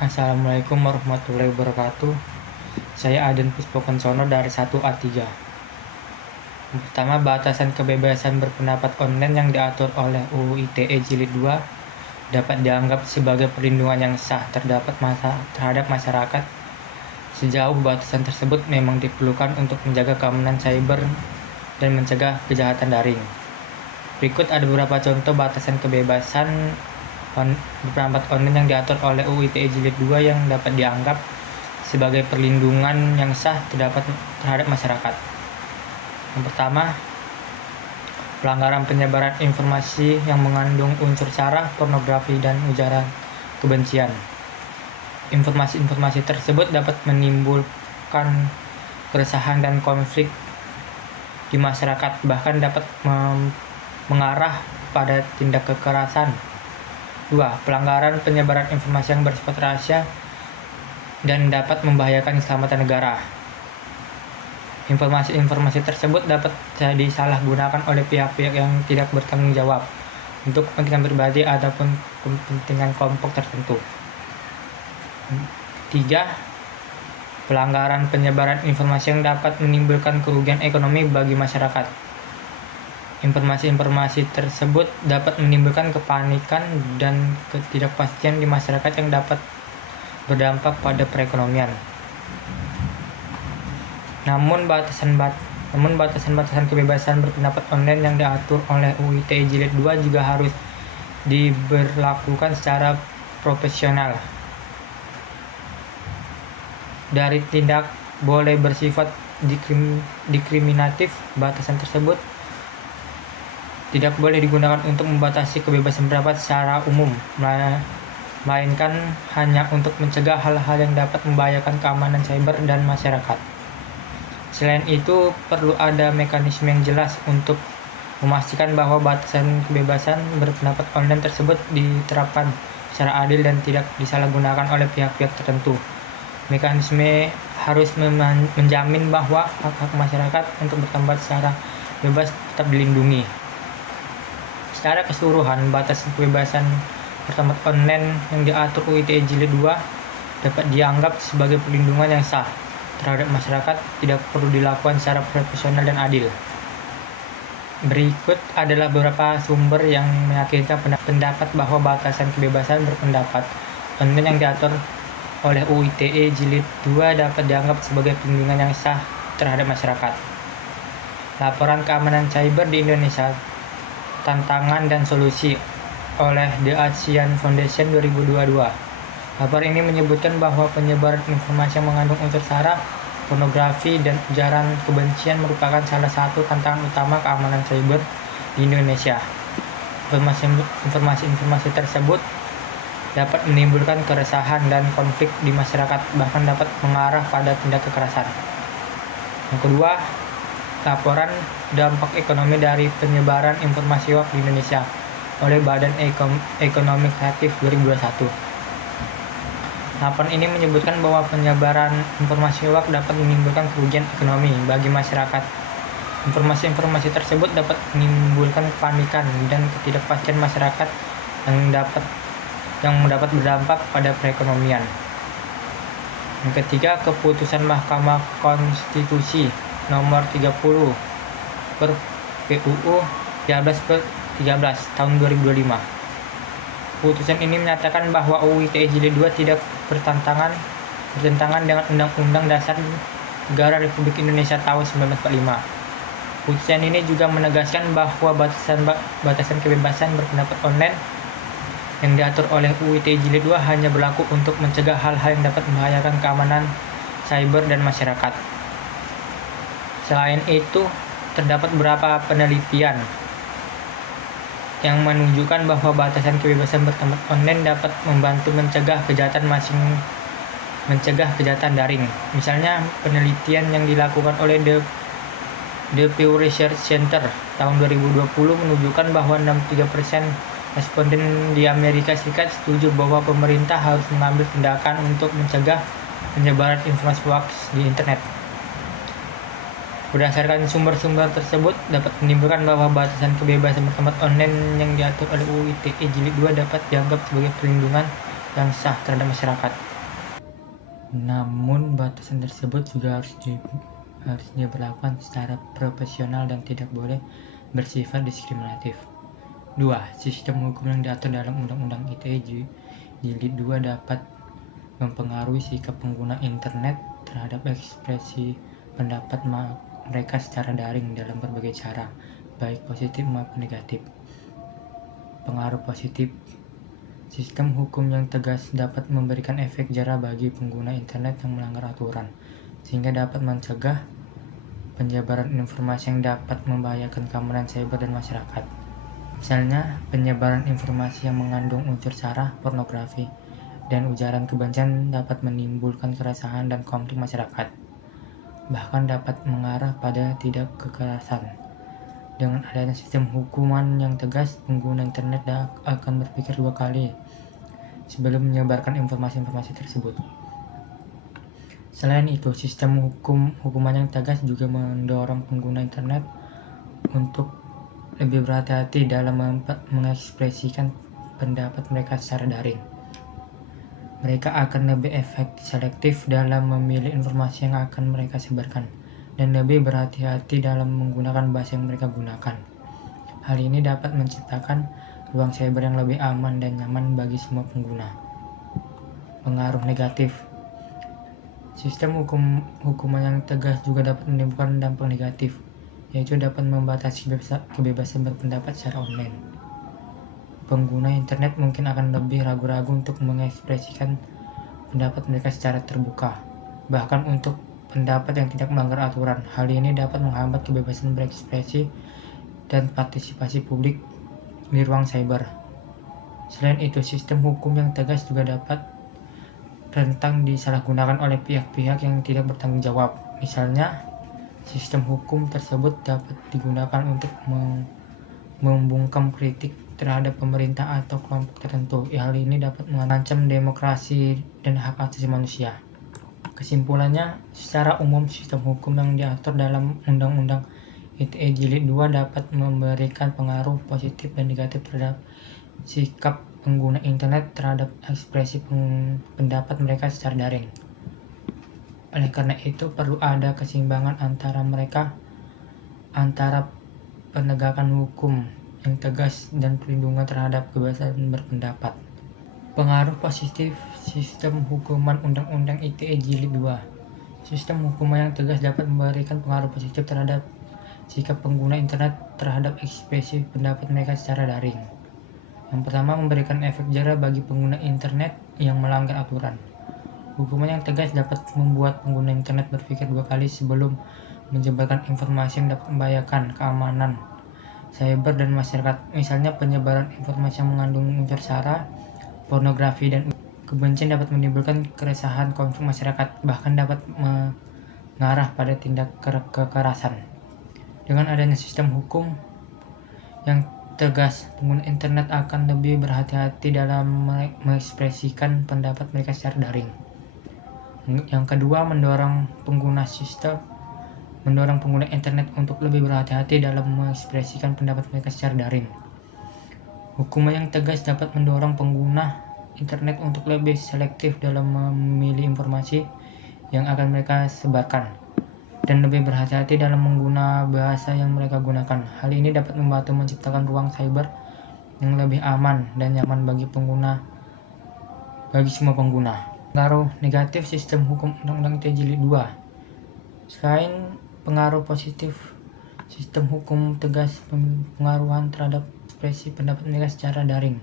Assalamualaikum warahmatullahi wabarakatuh. Saya Aden Puspokensono dari 1A3. Yang pertama, batasan kebebasan berpendapat online yang diatur oleh UU ITE Jilid 2 dapat dianggap sebagai perlindungan yang sah terhadap masyarakat sejauh batasan tersebut memang diperlukan untuk menjaga keamanan cyber dan mencegah kejahatan daring. Berikut ada beberapa contoh batasan kebebasan berpendapat online yang diatur oleh UU ITE Jilid 2 yang dapat dianggap sebagai perlindungan yang sah terhadap masyarakat. Yang pertama, pelanggaran penyebaran informasi yang mengandung unsur sara, pornografi, dan ujaran kebencian. Informasi-informasi tersebut dapat menimbulkan keresahan dan konflik di masyarakat, bahkan dapat mengarah pada tindak kekerasan. 2. Pelanggaran penyebaran informasi yang bersifat rahasia dan dapat membahayakan keselamatan negara. Informasi-informasi tersebut dapat disalahgunakan oleh pihak-pihak yang tidak bertanggung jawab untuk kepentingan pribadi ataupun kepentingan kelompok tertentu. 3. Pelanggaran penyebaran informasi yang dapat menimbulkan kerugian ekonomi bagi masyarakat. Informasi-informasi tersebut dapat menimbulkan kepanikan dan ketidakpastian di masyarakat yang dapat berdampak pada perekonomian. Namun batasan-batasan kebebasan berpendapat online yang diatur oleh UU ITE Jilid 2 juga harus diberlakukan secara profesional. Dari tindak boleh bersifat diskriminatif, batasan tersebut tidak boleh digunakan untuk membatasi kebebasan pendapat secara umum, melainkan hanya untuk mencegah hal-hal yang dapat membahayakan keamanan cyber dan masyarakat. Selain itu, perlu ada mekanisme yang jelas untuk memastikan bahwa batasan kebebasan berpendapat online tersebut diterapkan secara adil dan tidak disalahgunakan oleh pihak-pihak tertentu. Mekanisme harus menjamin bahwa hak-hak masyarakat untuk berpendapat secara bebas tetap dilindungi. Secara keseluruhan, batasan kebebasan berpendapat online yang diatur UU ITE Jilid 2 dapat dianggap sebagai perlindungan yang sah terhadap masyarakat, tidak perlu dilakukan secara profesional dan adil. Berikut adalah beberapa sumber yang meyakinkan pendapat bahwa batasan kebebasan berpendapat online yang diatur oleh UU ITE Jilid 2 dapat dianggap sebagai perlindungan yang sah terhadap masyarakat. Laporan Keamanan Cyber di Indonesia, Tantangan dan Solusi oleh The ASEAN Foundation 2022. Laporan ini menyebutkan bahwa penyebaran informasi yang mengandung unsur sara, pornografi, dan ujaran kebencian merupakan salah satu tantangan utama keamanan cyber di Indonesia. Informasi tersebut dapat menimbulkan keresahan dan konflik di masyarakat, bahkan dapat mengarah pada tindak kekerasan. Yang kedua, laporan dampak ekonomi dari penyebaran informasi hoax di Indonesia oleh Badan Ekonomi Kreatif 2021. Laporan ini menyebutkan bahwa penyebaran informasi hoax dapat menimbulkan kerugian ekonomi bagi masyarakat. Informasi-informasi tersebut dapat menimbulkan kepanikan dan ketidakpastian masyarakat yang dapat berdampak pada perekonomian. Yang ketiga, keputusan Mahkamah Konstitusi nomor 30 per PUU 13/13 tahun 2025. Putusan ini menyatakan bahwa UU ITE Jilid 2 tidak bertentangan dengan Undang-Undang Dasar Negara Republik Indonesia tahun 1945. Putusan ini juga menegaskan bahwa batasan kebebasan berpendapat online yang diatur oleh UU ITE Jilid 2 hanya berlaku untuk mencegah hal-hal yang dapat membahayakan keamanan cyber dan masyarakat. Selain itu, terdapat beberapa penelitian yang menunjukkan bahwa batasan kebebasan berpendapat online dapat membantu mencegah kejahatan daring. Misalnya, penelitian yang dilakukan oleh The Pew Research Center tahun 2020 menunjukkan bahwa 63% responden di Amerika Serikat setuju bahwa pemerintah harus mengambil tindakan untuk mencegah penyebaran informasi hoax di internet. Berdasarkan sumber-sumber tersebut dapat menimbulkan bahwa batasan kebebasan berpendapat online yang diatur oleh UU ITE Jilid 2 dapat dianggap sebagai perlindungan yang sah terhadap masyarakat. Namun batasan tersebut juga harus diberlakukan secara proporsional dan tidak boleh bersifat diskriminatif. 2. Sistem hukum yang diatur dalam Undang-Undang ITE Jilid 2 dapat mempengaruhi sikap pengguna internet terhadap ekspresi pendapat mereka secara daring dalam berbagai cara, baik positif maupun negatif. Pengaruh positif. Sistem hukum yang tegas dapat memberikan efek jera bagi pengguna internet yang melanggar aturan, sehingga dapat mencegah penyebaran informasi yang dapat membahayakan keamanan cyber dan masyarakat. Misalnya, penyebaran informasi yang mengandung unsur sara, pornografi, dan ujaran kebencian dapat menimbulkan keresahan dan konflik masyarakat, bahkan dapat mengarah pada tidak kekerasan. Dengan adanya sistem hukuman yang tegas, pengguna internet akan berpikir dua kali sebelum menyebarkan informasi-informasi tersebut. Selain itu, sistem hukuman yang tegas juga mendorong pengguna internet untuk lebih berhati-hati dalam mengekspresikan pendapat mereka secara daring. Mereka akan lebih selektif dalam memilih informasi yang akan mereka sebarkan, dan lebih berhati-hati dalam menggunakan bahasa yang mereka gunakan. Hal ini dapat menciptakan ruang cyber yang lebih aman dan nyaman bagi semua pengguna. Pengaruh negatif. Sistem hukuman yang tegas juga dapat menimbulkan dampak negatif, yaitu dapat membatasi kebebasan berpendapat secara online. Pengguna internet mungkin akan lebih ragu-ragu untuk mengekspresikan pendapat mereka secara terbuka, bahkan untuk pendapat yang tidak melanggar aturan. Hal ini dapat menghambat kebebasan berekspresi dan partisipasi publik di ruang cyber. Selain itu, sistem hukum yang tegas juga dapat rentan disalahgunakan oleh pihak-pihak yang tidak bertanggung jawab. Misalnya, sistem hukum tersebut dapat digunakan untuk membungkam kritik terhadap pemerintah atau kelompok tertentu. Hal ini dapat mengancam demokrasi dan hak asasi manusia. Kesimpulannya, secara umum sistem hukum yang diatur dalam Undang-Undang ITE Jilid 2 dapat memberikan pengaruh positif dan negatif terhadap sikap pengguna internet terhadap ekspresi pendapat mereka secara daring. Oleh karena itu, perlu ada keseimbangan antara penegakan hukum yang tegas dan perlindungan terhadap kebebasan berpendapat. Pengaruh positif sistem hukuman Undang-Undang ITE Jilid 2. Sistem hukuman yang tegas dapat memberikan pengaruh positif terhadap sikap pengguna internet terhadap ekspresi pendapat mereka secara daring. Yang pertama, memberikan efek jera bagi pengguna internet yang melanggar aturan. Hukuman yang tegas dapat membuat pengguna internet berpikir dua kali sebelum menyebarkan informasi yang dapat membahayakan keamanan cyber dan masyarakat. Misalnya, penyebaran informasi yang mengandung unsur sara, pornografi, dan kebencian dapat menimbulkan keresahan, konflik masyarakat, bahkan dapat mengarah pada tindak kekerasan. Dengan adanya sistem hukum yang tegas, pengguna internet akan lebih berhati-hati dalam mengekspresikan pendapat mereka secara daring. Yang kedua, mendorong pengguna internet untuk lebih berhati-hati dalam mengekspresikan pendapat mereka secara daring. Hukuman yang tegas dapat mendorong pengguna internet untuk lebih selektif dalam memilih informasi yang akan mereka sebarkan, dan lebih berhati-hati dalam menggunakan bahasa yang mereka gunakan. Hal ini dapat membantu menciptakan ruang cyber yang lebih aman dan nyaman bagi semua pengguna. Pengaruh negatif sistem hukum Undang-Undang ITE Jilid 2. Selain pengaruh positif, sistem hukum tegas pengaruhan terhadap ekspresi pendapat mereka secara daring.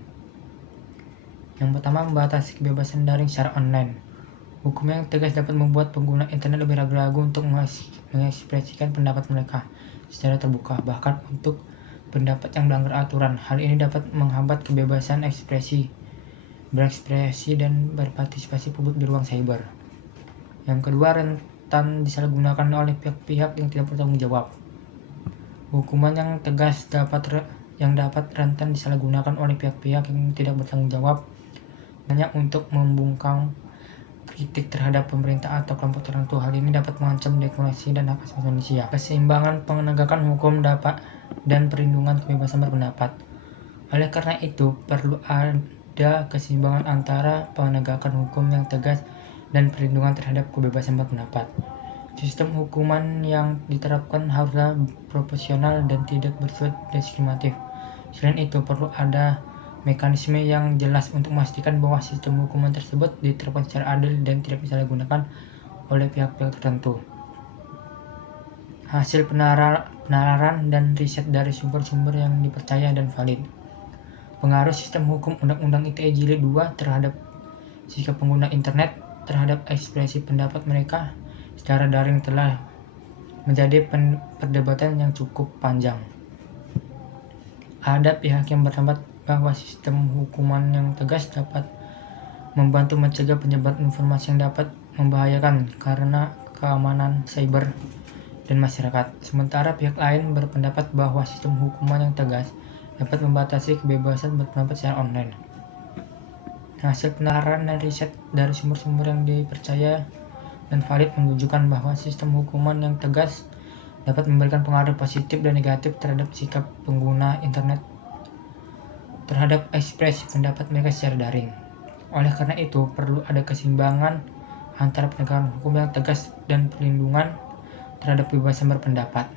Yang pertama, membatasi kebebasan daring secara online. Hukum yang tegas dapat membuat pengguna internet lebih ragu-ragu untuk mengekspresikan pendapat mereka secara terbuka, bahkan untuk pendapat yang melanggar aturan. Hal ini dapat menghambat kebebasan berekspresi dan berpartisipasi publik di ruang cyber. Yang kedua, rentan disalahgunakan oleh pihak-pihak yang tidak bertanggung jawab. Hukuman yang tegas dapat rentan disalahgunakan oleh pihak-pihak yang tidak bertanggung jawab hanya untuk membungkam kritik terhadap pemerintah atau kelompok tertentu. Hal ini dapat mengancam demokrasi dan hak asasi manusia. Keseimbangan penegakan hukum dan perlindungan kebebasan berpendapat. Oleh karena itu, perlu ada keseimbangan antara penegakan hukum yang tegas dan perlindungan terhadap kebebasan berpendapat. Sistem hukuman yang diterapkan haruslah proporsional dan tidak bersifat diskriminatif. Selain itu, perlu ada mekanisme yang jelas untuk memastikan bahwa sistem hukuman tersebut diterapkan secara adil dan tidak disalahgunakan oleh pihak-pihak tertentu. Hasil penalaran dan riset dari sumber-sumber yang dipercaya dan valid. Pengaruh sistem hukum Undang-Undang ITE Jilid 2 terhadap sikap pengguna internet terhadap ekspresi pendapat mereka secara daring telah menjadi perdebatan yang cukup panjang. Ada pihak yang berpendapat bahwa sistem hukuman yang tegas dapat membantu mencegah penyebaran informasi yang dapat membahayakan karena keamanan cyber dan masyarakat. Sementara pihak lain berpendapat bahwa sistem hukuman yang tegas dapat membatasi kebebasan berpendapat secara online. Hasil penalaran dan riset dari sumber-sumber yang dipercaya dan valid menunjukkan bahwa sistem hukuman yang tegas dapat memberikan pengaruh positif dan negatif terhadap sikap pengguna internet terhadap ekspresi pendapat mereka secara daring. Oleh karena itu, perlu ada keseimbangan antara penegakan hukum yang tegas dan perlindungan terhadap kebebasan berpendapat.